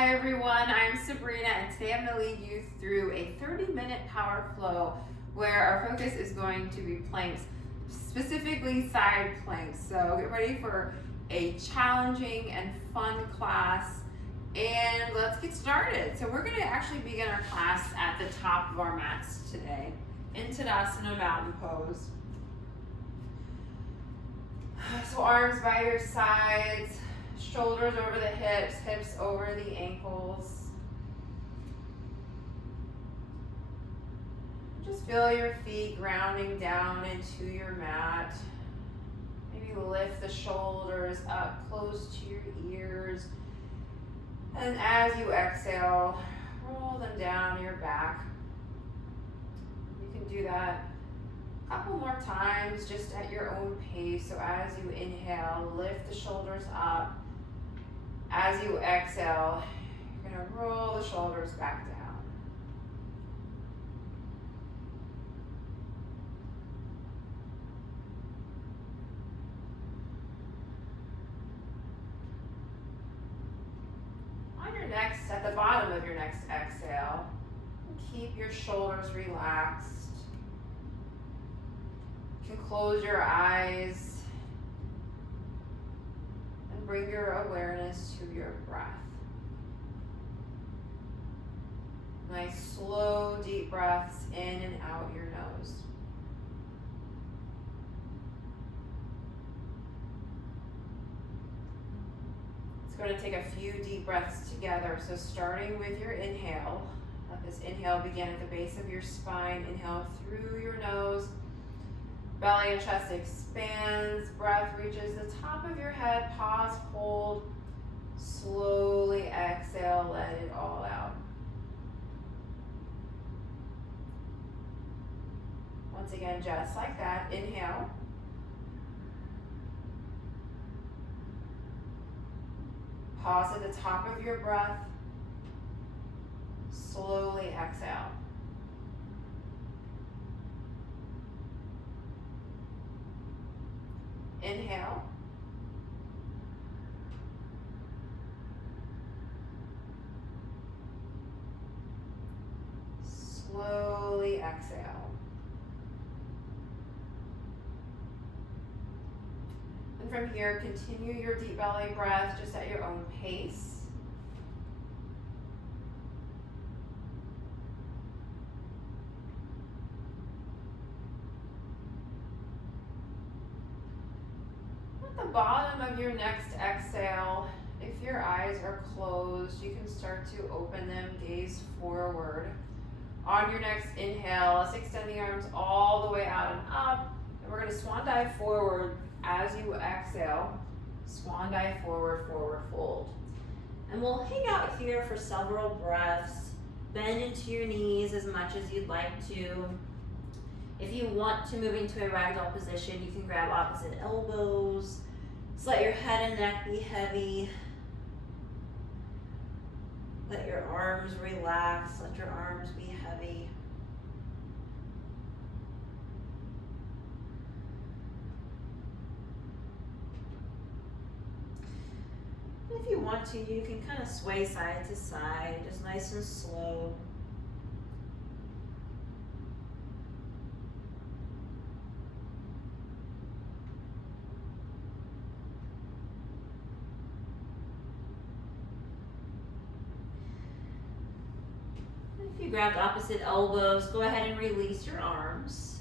Hi everyone, I'm Sabrina and today I'm going to lead you through a 30-minute power flow where our focus is going to be planks, specifically side planks. So get ready for a challenging and fun class and let's get started. So we're going to actually begin our class at the top of our mats today in Tadasana Mountain Pose. So arms by your sides, shoulders over the hips, hips over the ankles. Just feel your feet grounding down into your mat. Maybe lift the shoulders up close to your ears. And as you exhale, roll them down your back. You can do that a couple more times just at your own pace. So as you inhale, lift the shoulders up. As you exhale, you're going to roll the shoulders back down. On your next, at the bottom of your next exhale, keep your shoulders relaxed. You can close your eyes and bring your awareness to your breath. Nice, slow, deep breaths in and out your nose. It's going to take a few deep breaths together. So starting with your inhale, let this inhale begin at the base of your spine. Inhale through your nose. Belly and chest expands. Breath reaches the top of your head. Pause, hold. Slowly exhale, let it all out. Once again, just like that, inhale. Pause at the top of your breath. Slowly exhale. Inhale. Slowly exhale. And from here, continue your deep belly breath just at your own pace. At the bottom of your next exhale, if your eyes are closed, you can start to open them, gaze forward. On your next inhale, let's extend the arms all the way out and up. And we're going to swan dive forward as you exhale. Swan dive forward, forward fold. And we'll hang out here for several breaths. Bend into your knees as much as you'd like to. If you want to move into a ragdoll position, you can grab opposite elbows. Just let your head and neck be heavy. Let your arms relax. Let your arms be heavy. If you want to, you can kind of sway side to side, just nice and slow. If you grabbed opposite elbows, go ahead and release your arms.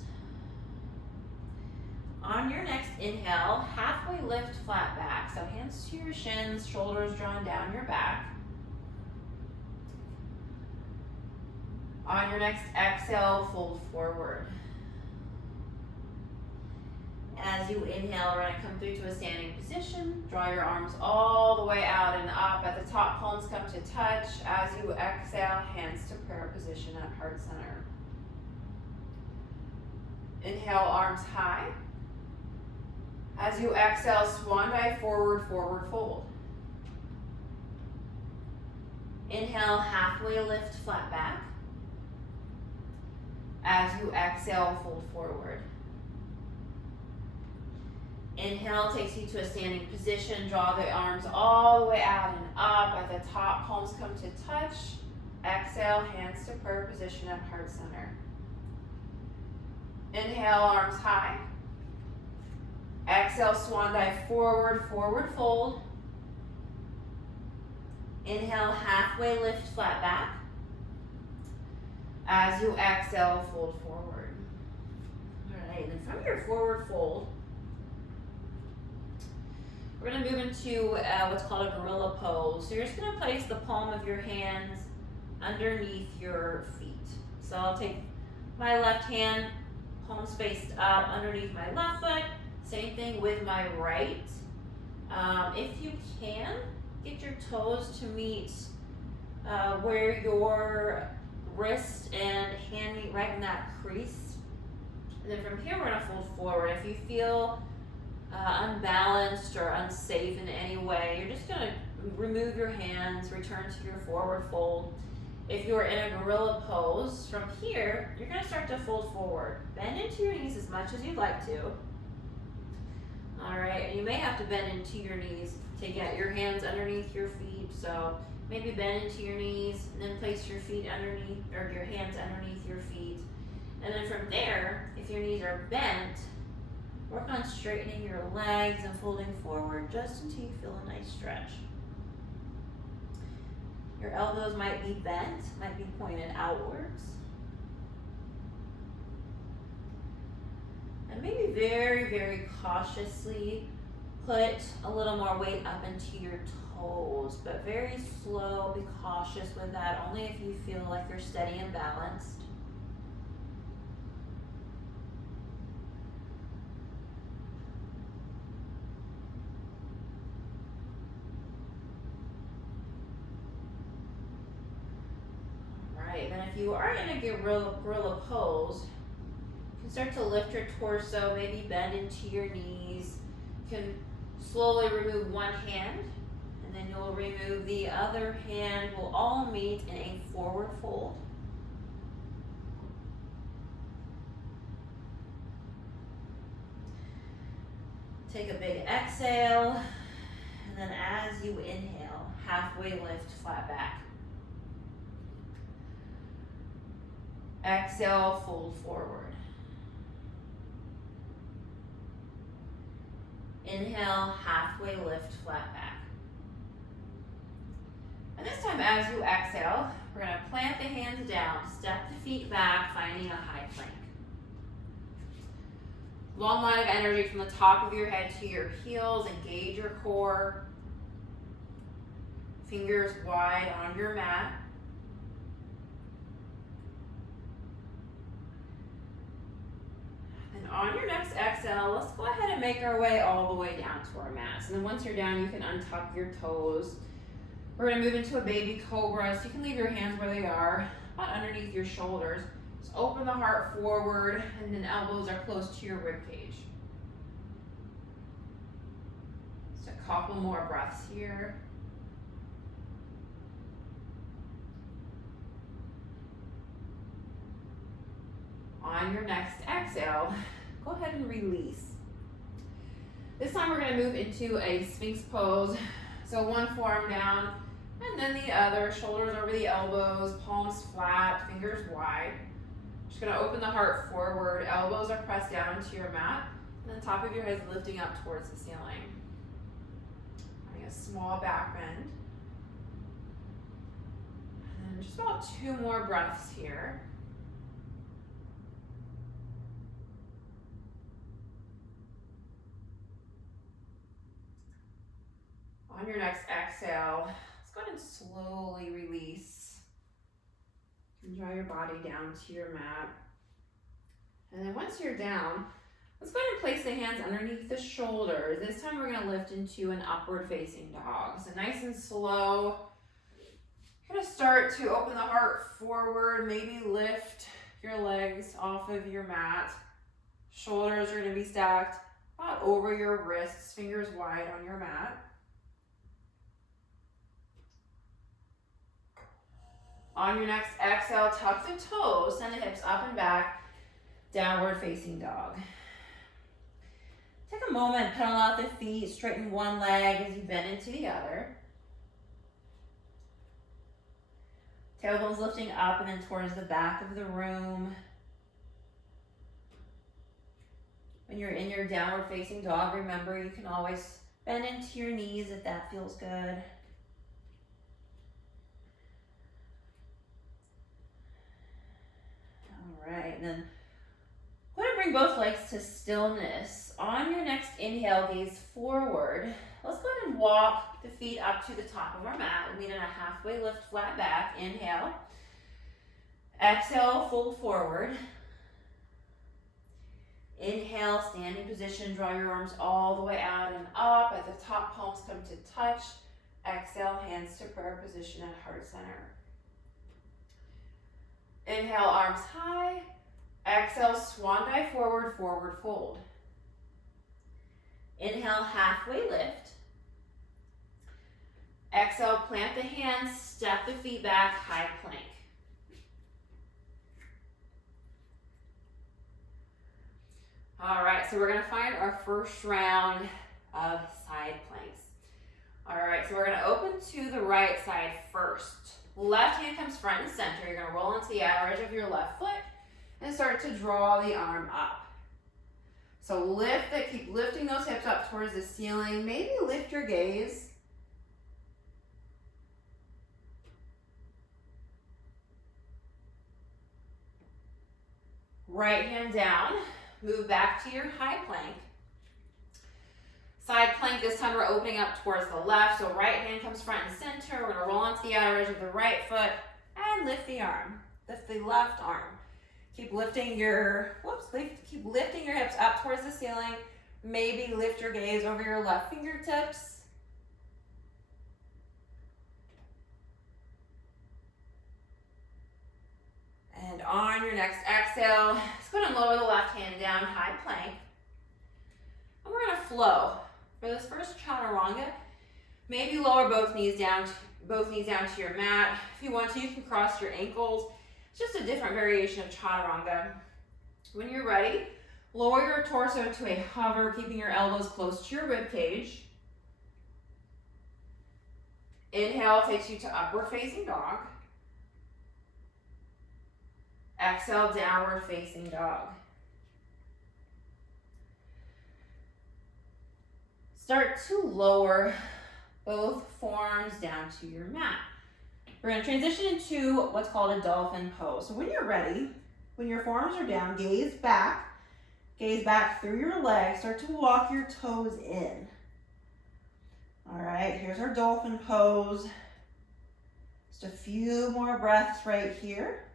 On your next inhale, halfway lift, flat back. So hands to your shins, shoulders drawn down your back. On your next exhale, fold forward. As you inhale, we're going to come through to a standing position. Draw your arms all the way out and up. At the top, palms come to touch. As you exhale, hands to prayer position at heart center. Inhale, arms high. As you exhale, swan dive forward, forward fold. Inhale, halfway lift, flat back. As you exhale, fold forward. Inhale takes you to a standing position. Draw the arms all the way out and up. At the top, palms come to touch. Exhale, hands to prayer position at heart center. Inhale, arms high. Exhale, swan dive forward, forward fold. Inhale, halfway lift, flat back. As you exhale, fold forward. All right, and then from your forward fold, we're going to move into what's called a gorilla pose. So you're just going to place the palm of your hands underneath your feet. So I'll take my left hand, palms faced up underneath my left foot. Same thing with my right. If you can, get your toes to meet where your wrist and hand meet, right in that crease. And then from here, we're going to fold forward. If you feel unbalanced or unsafe in any way, you're just going to remove your hands, return to your forward fold. If you're in a gorilla pose, from here, you're going to start to fold forward. Bend into your knees as much as you'd like to. All right, and you may have to bend into your knees. Take out your hands underneath your feet. So maybe bend into your knees and then place your feet underneath, or your hands underneath your feet. And then from there, if your knees are bent, work on straightening your legs and folding forward just until you feel a nice stretch. Your elbows might be bent, might be pointed outwards. And maybe very, very cautiously put a little more weight up into your toes, but very slow, be cautious with that, only if you feel like you're steady and balanced. Then if you are in a gorilla pose, you can start to lift your torso, maybe bend into your knees. You can slowly remove one hand, and then you'll remove the other hand. We'll all meet in a forward fold. Take a big exhale, and then as you inhale, halfway lift, flat back. Exhale, fold forward. Inhale, halfway lift, flat back. And this time as you exhale, we're going to plant the hands down, step the feet back, finding a high plank. Long line of energy from the top of your head to your heels. Engage your core. Fingers wide on your mat. And on your next exhale, let's go ahead and make our way all the way down to our mats. And then once you're down, you can untuck your toes. We're going to move into a baby cobra, so you can leave your hands where they are, about underneath your shoulders. Just open the heart forward, and then elbows are close to your rib cage. Just a couple more breaths here. On your next exhale, go ahead and release. This time we're going to move into a Sphinx pose. So one forearm down, and then the other, shoulders over the elbows, palms flat, fingers wide. Just going to open the heart forward, elbows are pressed down into your mat, and the top of your head is lifting up towards the ceiling. Having a small back bend. And then just about 2 more breaths here. On your next exhale, let's go ahead and slowly release. And draw your body down to your mat. And then once you're down, let's go ahead and place the hands underneath the shoulders. This time we're going to lift into an upward facing dog. So nice and slow. You're going to start to open the heart forward, maybe lift your legs off of your mat. Shoulders are going to be stacked about over your wrists, fingers wide on your mat. On your next exhale, tuck the toes, send the hips up and back, downward facing dog. Take a moment, pedal out the feet, straighten one leg as you bend into the other. Tailbone's lifting up and then towards the back of the room. When you're in your downward facing dog, remember you can always bend into your knees if that feels good. All right, and then I'm going to bring both legs to stillness. On your next inhale, gaze forward. Let's go ahead and walk the feet up to the top of our mat. We meet in a halfway lift, flat back. Inhale. Exhale, fold forward. Inhale, standing position, draw your arms all the way out and up. At the top, palms come to touch. Exhale, hands to prayer position at heart center. Inhale, arms high. Exhale, swan dive forward, forward fold. Inhale, halfway lift. Exhale, plant the hands, step the feet back, high plank. All right, so we're gonna find our first round of side planks. All right, so we're gonna open to the right side first. Left hand comes front and center. You're gonna roll into the outer edge of your left foot and start to draw the arm up. So lift it, keep lifting those hips up towards the ceiling. Maybe lift your gaze. Right hand down. Move back to your high plank. Side plank, this time we're opening up towards the left, so right hand comes front and center. We're gonna roll onto the outer edge of the right foot and lift the arm, lift the left arm. Keep lifting your, keep lifting your hips up towards the ceiling. Maybe lift your gaze over your left fingertips. And on your next exhale, just go ahead and lower the left hand down, high plank. And we're gonna flow. For this first chaturanga, maybe lower both knees down to your mat. If you want to, you can cross your ankles. It's just a different variation of chaturanga. When you're ready, lower your torso to a hover, keeping your elbows close to your rib cage. Inhale takes you to upward facing dog. Exhale, downward facing dog. Start to lower both forearms down to your mat. We're going to transition into what's called a dolphin pose. So when you're ready, when your forearms are down, gaze back through your legs. Start to walk your toes in. All right, here's our dolphin pose. Just a few more breaths right here.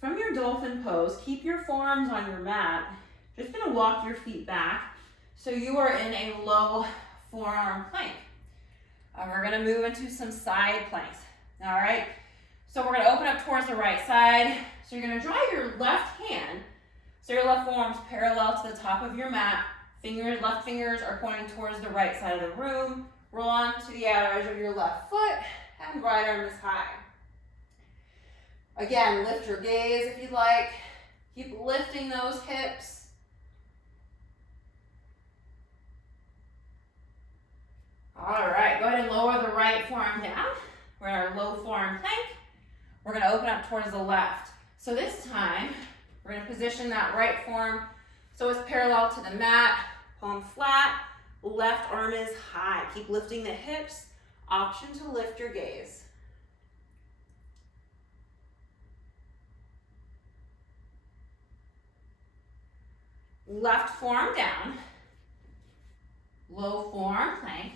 From your dolphin pose, keep your forearms on your mat. Just gonna walk your feet back so you are in a low forearm plank. We're gonna move into some side planks. All right, so we're gonna open up towards the right side. So you're gonna draw your left hand, so your left forearm's parallel to the top of your mat. Left fingers are pointing towards the right side of the room. Roll on to the outer edge of your left foot, and right arm is high. Again, lift your gaze if you'd like. Keep lifting those hips. All right, go ahead and lower the right forearm down. We're in our low forearm plank. We're gonna open up towards the left. So this time, we're gonna position that right forearm so it's parallel to the mat, palm flat, left arm is high. Keep lifting the hips. Option to lift your gaze. Left forearm down, low forearm plank,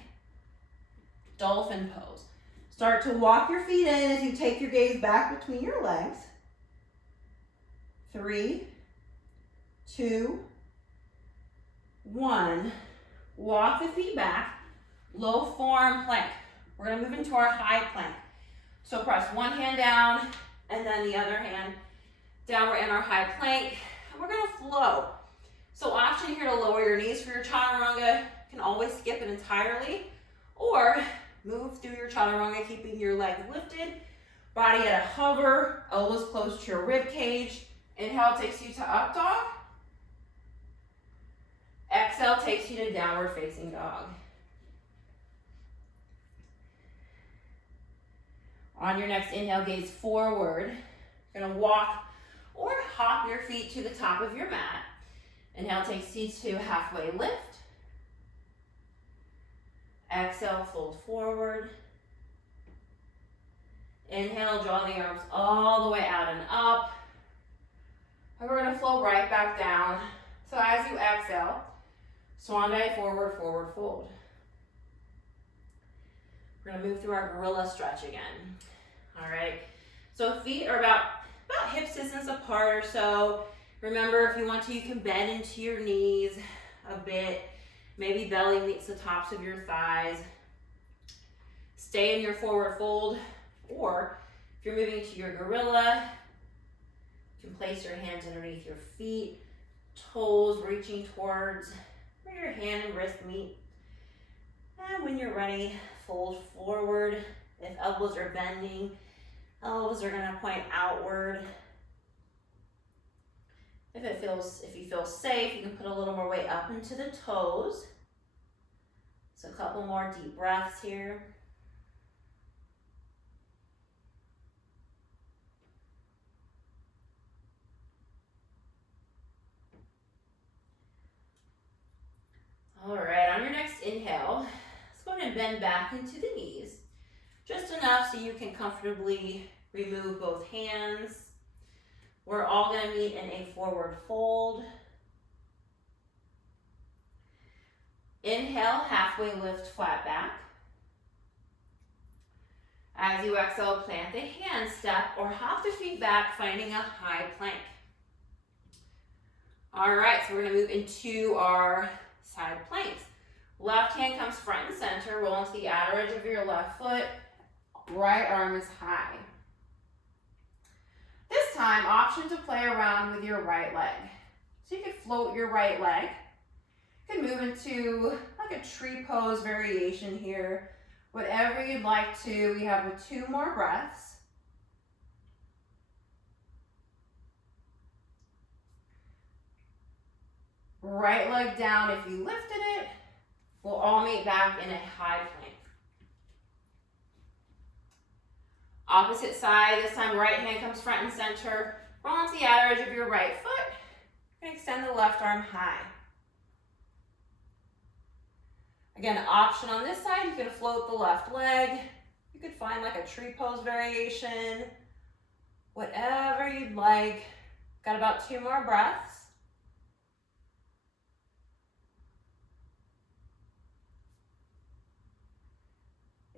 dolphin pose. Start to walk your feet in as you take your gaze back between your legs. 3, 2, 1. Walk the feet back, low forearm plank. We're gonna move into our high plank. So press one hand down and then the other hand down. We're in our high plank and we're gonna flow. So option here to lower your knees for your chaturanga. You can always skip it entirely or move through your chaturanga keeping your legs lifted, Body at a hover, elbows close to your rib cage. Inhale takes you to up dog. Exhale takes you to downward facing dog. On your next inhale, gaze forward. You're gonna walk or hop your feet to the top of your mat. Inhale takes you to halfway lift. Exhale, fold forward. Inhale, draw the arms all the way out and up. And we're gonna flow right back down. So as you exhale, swan dive, forward, forward, fold. We're gonna move through our gorilla stretch again. All right, so feet are about hip distance apart or so. Remember, if you want to, you can bend into your knees a bit. Maybe belly meets the tops of your thighs. Stay in your forward fold, or if you're moving to your gorilla, you can place your hands underneath your feet, toes reaching towards where your hand and wrist meet. And when you're ready, fold forward. If elbows are bending, elbows are gonna point outward. If you feel safe, you can put a little more weight up into the toes. So a couple more deep breaths here. All right, on your next inhale, let's go ahead and bend back into the knees. Just enough so you can comfortably remove both hands. We're all gonna meet in a forward fold. Inhale, halfway lift, flat back. As you exhale, plant the hand step or hop the feet back, finding a high plank. All right, so we're gonna move into our side planks. Left hand comes front and center, roll into the outer edge of your left foot. Right arm is high. This time, option to play around with your right leg. So you can float your right leg. You can move into like a tree pose variation here. Whatever you'd like to. We have 2 more breaths. Right leg down if you lifted it. We'll all meet back in a high plank. Opposite side, this time right hand comes front and center. Roll into the outer edge of your right foot. And extend the left arm high. Again, option on this side, you can float the left leg. You could find like a tree pose variation. Whatever you'd like. Got about 2 more breaths.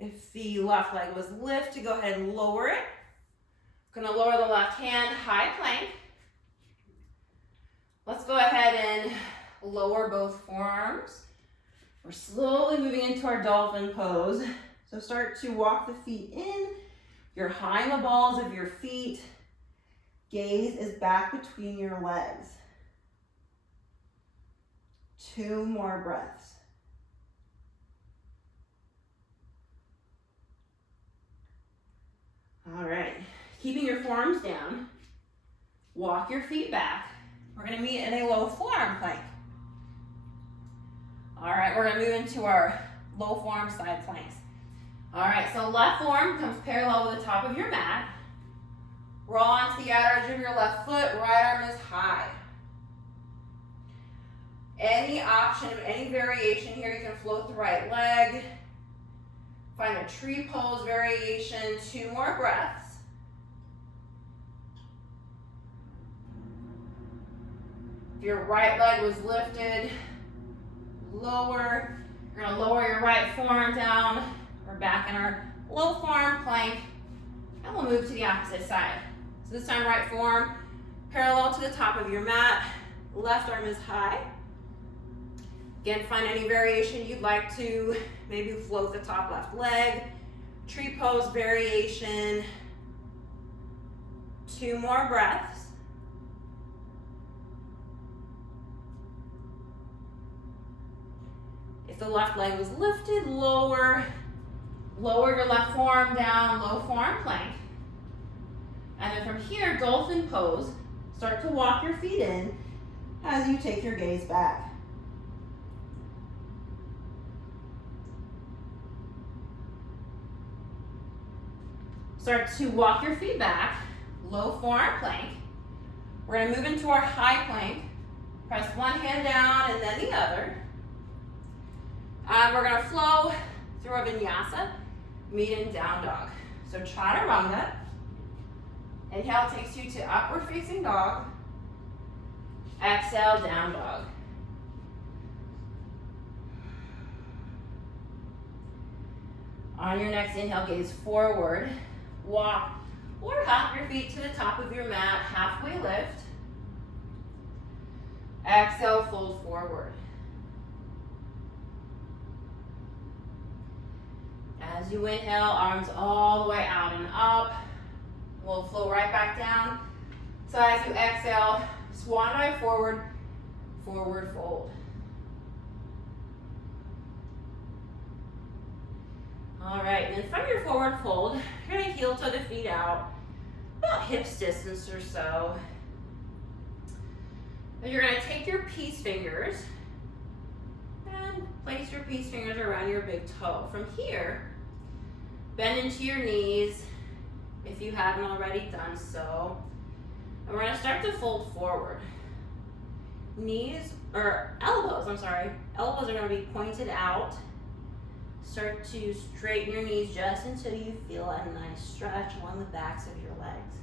If the left leg was lifted, go ahead and lower it. Gonna lower the left hand, high plank. Let's go ahead and lower both forearms. We're slowly moving into our dolphin pose. So start to walk the feet in. You're high in the balls of your feet. Gaze is back between your legs. 2 more breaths. All right, keeping your forearms down, walk your feet back. We're gonna meet in a low forearm plank. All right, we're gonna move into our low forearm side planks. All right, so left forearm comes parallel with the top of your mat. Roll onto the outer edge of your left foot, right arm is high. Any option, any variation here, you can float the right leg. Find a tree pose variation, 2 more breaths. If your right leg was lifted, lower. You're gonna lower your right forearm down. We're back in our low forearm plank, and we'll move to the opposite side. So this time, right forearm parallel to the top of your mat. Left arm is high. Again, find any variation you'd like to. Maybe float the top left leg. Tree pose variation. 2 more breaths. If the left leg was lifted, lower your left forearm down, low forearm plank. And then from here, dolphin pose. Start to walk your feet in as you take your gaze back. Start to walk your feet back, low forearm plank. We're gonna move into our high plank. Press one hand down and then the other. And we're gonna flow through our vinyasa, meeting down dog. So chaturanga. Inhale takes you to upward facing dog. Exhale, down dog. On your next inhale, gaze forward. Walk or hop your feet to the top of your mat, halfway lift. Exhale, fold forward. As you inhale, arms all the way out and up. We'll flow right back down. So as you exhale, swan dive forward, forward fold. All right, and then from your forward fold, you're gonna heel toe the feet out, about hips distance or so. Then you're gonna take your peace fingers and place your peace fingers around your big toe. From here, bend into your knees if you haven't already done so. And we're gonna start to fold forward. Elbows are gonna be pointed out. Start to straighten your knees just until you feel a nice stretch along the backs of your legs.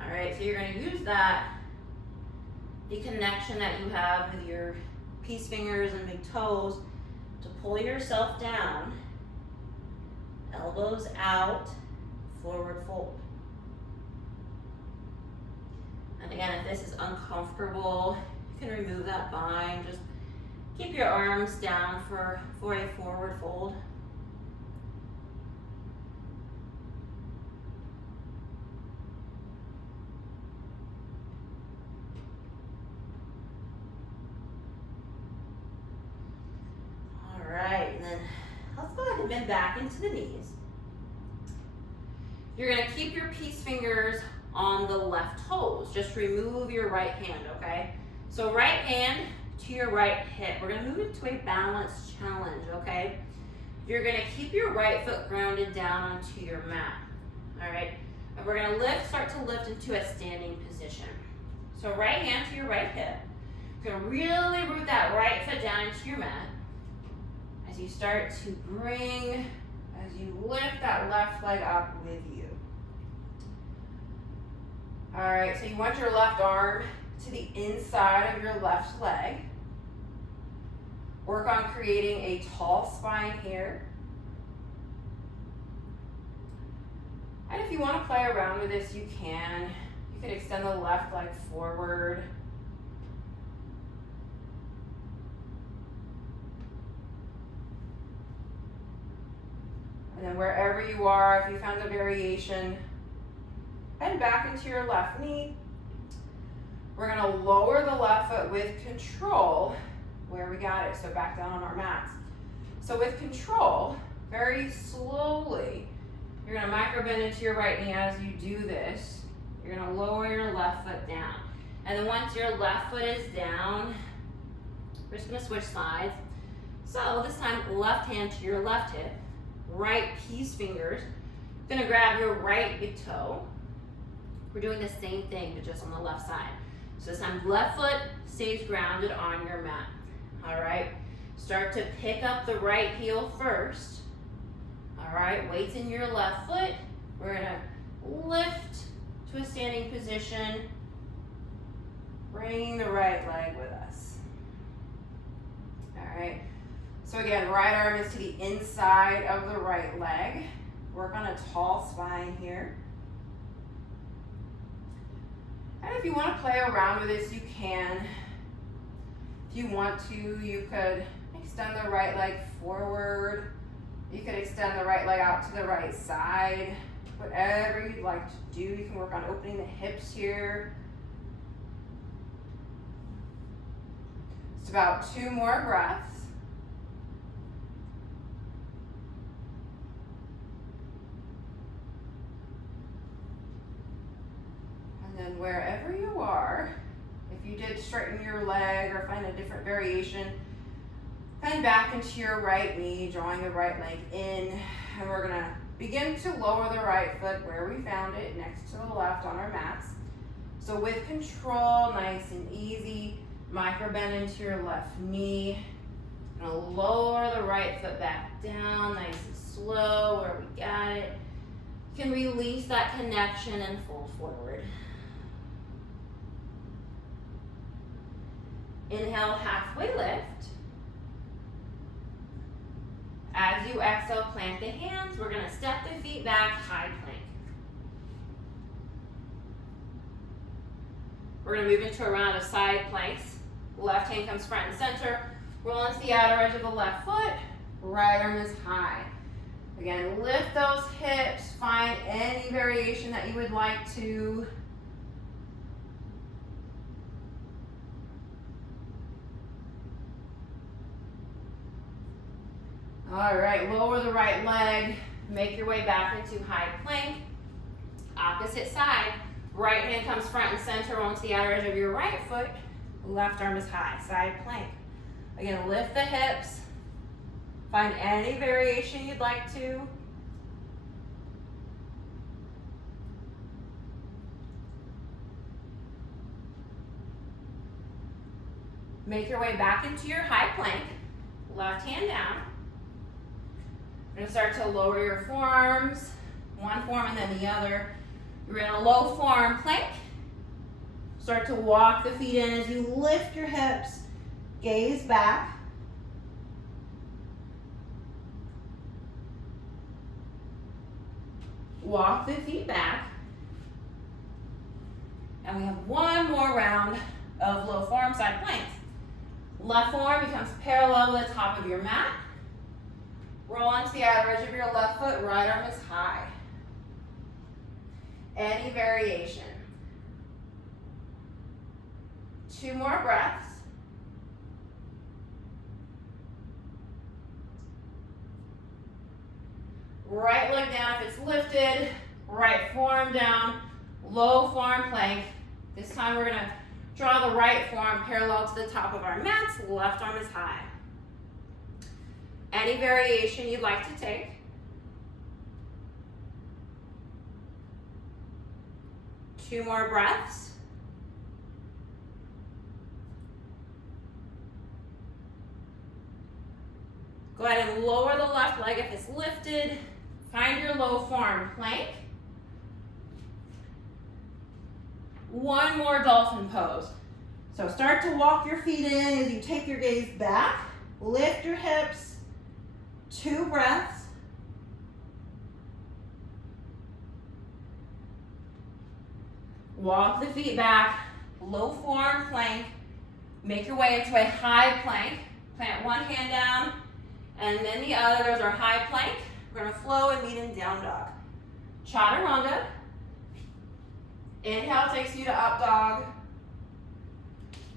All right, so you're gonna use the connection that you have with your peace fingers and big toes to pull yourself down, elbows out, forward fold. And again, if this is uncomfortable, you can remove that bind. Just keep your arms down for a forward fold. All right, and then let's go ahead and bend back into the knees. You're gonna keep your peace fingers on the left toes. Just remove your right hand, okay? So right hand to your right hip. We're gonna move into a balanced challenge, okay? You're gonna keep your right foot grounded down onto your mat, all right? And we're gonna start to lift into a standing position. So right hand to your right hip. You're gonna really root that right foot down into your mat. As you start to as you lift that left leg up with you. All right, so you want your left arm to the inside of your left leg. Work on creating a tall spine here. And if you want to play around with this, you can. You can extend the left leg forward. And then wherever you are, if you found a variation, bend back into your left knee. We're gonna lower the left foot with control where we got it, so back down on our mats. So with control, very slowly, you're gonna micro bend into your right knee as you do this. You're gonna lower your left foot down. And then once your left foot is down, we're just gonna switch sides. So this time, left hand to your left hip, right peace fingers. Gonna grab your right big toe. We're doing the same thing, but just on the left side. So this time, left foot stays grounded on your mat. All right, start to pick up the right heel first. All right, weights in your left foot. We're gonna lift to a standing position. Bring the right leg with us. All right, so again, right arm is to the inside of the right leg. Work on a tall spine here. And if you want to play around with this, you can. If you want to, you could extend the right leg forward. You could extend the right leg out to the right side. Whatever you'd like to do. You can work on opening the hips here. It's about 2 more breaths. And then wherever you are, if you did straighten your leg or find a different variation, bend back into your right knee, drawing the right leg in. And we're gonna begin to lower the right foot where we found it, next to the left on our mats. So with control, nice and easy, micro bend into your left knee. Gonna lower the right foot back down, nice and slow where we got it. You can release that connection and fold forward. Inhale, halfway lift. As you exhale, plant the hands. We're gonna step the feet back, high plank. We're gonna move into a round of side planks. Left hand comes front and center. Roll into the outer edge of the left foot. Right arm is high. Again, lift those hips. Find any variation that you would like to. All right, lower the right leg. Make your way back into high plank. Opposite side. Right hand comes front and center onto the outer edge of your right foot. Left arm is high, side plank. Again, lift the hips. Find any variation you'd like to. Make your way back into your high plank. Left hand down. You're gonna start to lower your forearms, one forearm and then the other. You're in a low forearm plank. Start to walk the feet in as you lift your hips, gaze back. Walk the feet back. And we have one more round of low forearm side planks. Left forearm becomes parallel with the top of your mat. Roll onto the outer edge of your left foot, right arm is high. Any variation. 2 more breaths. Right leg down if it's lifted, right forearm down, low forearm plank. This time we're gonna draw the right forearm parallel to the top of our mats, left arm is high. Any variation you'd like to take. 2 more breaths. Go ahead and lower the left leg if it's lifted. Find your low forearm plank. 1 more dolphin pose. So start to walk your feet in as you take your gaze back. Lift your hips. 2 breaths. Walk the feet back. Low forearm plank. Make your way into a high plank. Plant one hand down and then the other. Those are high plank. We're going to flow and meet in down dog. Chaturanga. Inhale takes you to up dog.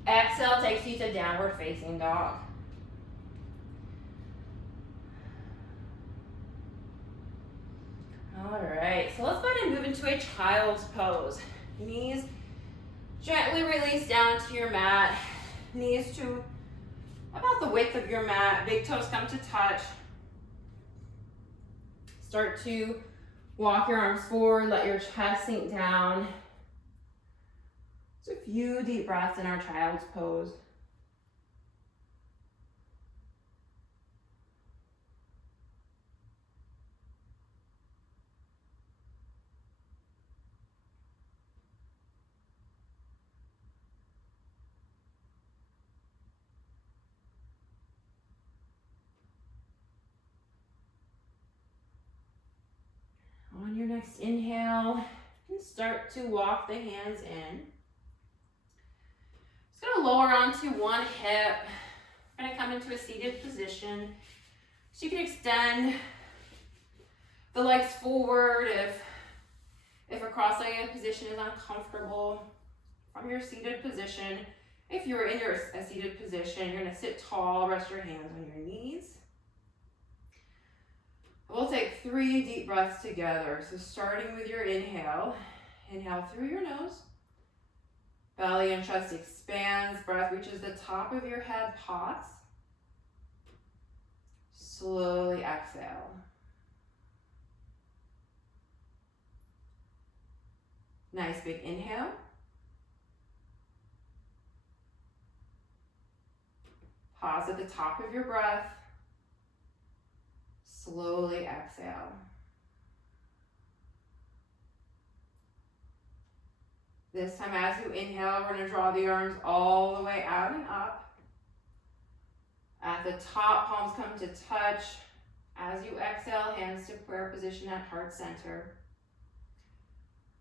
Exhale takes you to downward facing dog. All right, so let's go ahead and move into a child's pose. Knees gently release down to your mat. Knees to about the width of your mat. Big toes come to touch. Start to walk your arms forward. Let your chest sink down. Just a few deep breaths in our child's pose. On your next inhale, you can start to walk the hands in. Just gonna lower onto one hip. We're gonna come into a seated position. So you can extend the legs forward if a cross-legged position is uncomfortable. From your seated position, if you're in a seated position, you're gonna sit tall, rest your hands on your knees. We'll take 3 deep breaths together. So starting with your inhale, inhale through your nose. Belly and chest expands. Breath reaches the top of your head. Pause. Slowly exhale. Nice big inhale. Pause at the top of your breath. Slowly exhale. This time as you inhale, we're going to draw the arms all the way out and up. At the top, palms come to touch. As you exhale, hands to prayer position at heart center.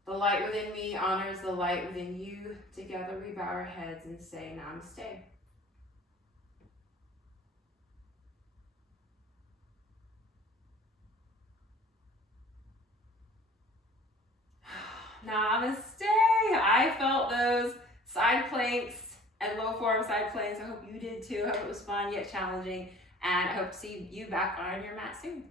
The light within me honors the light within you. Together we bow our heads and say namaste. Namaste. I felt those side planks and low forearm side planks. I hope you did too. I hope it was fun yet challenging. And I hope to see you back on your mat soon.